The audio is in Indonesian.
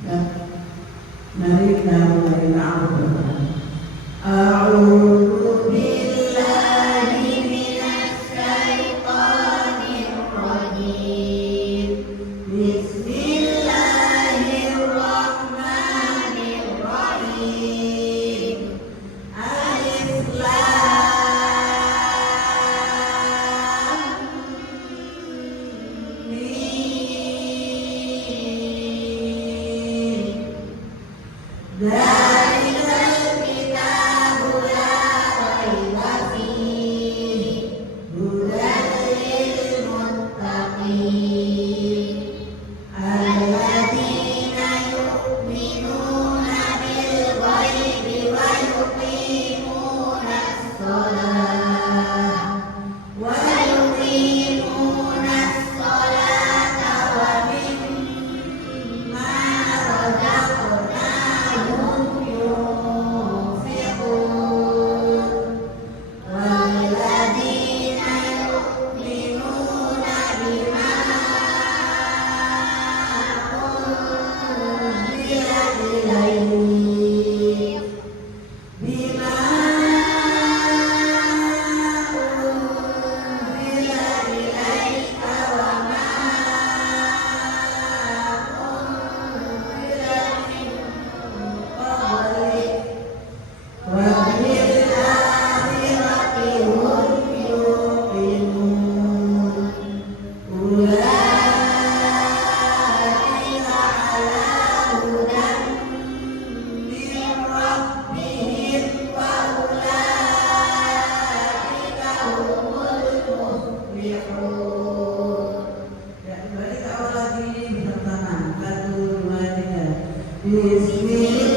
Ya, mari kita mulai berdoa. A'udzu billahi minasy syaithanir rajim. Bismillahirrahmanirrahim. Alif Lam Mim. Dzalikal kitabu la raiba fihi hudan lil muttaqin alladzina yu'minuna bil ghaibi wa yuqimunas salata wa mimma razaqnahum yunfiqun walladzina yu'minuna bima unzila ilaik bima unzila ilaika wa ma unzila min qablik wa bil akhirati hum yuqinun ulaika ala hudan min rabbihim wa ulaika humul muflihun. Ya, kembali ke awal lagi bersama 1, 2, 3. Bismillah.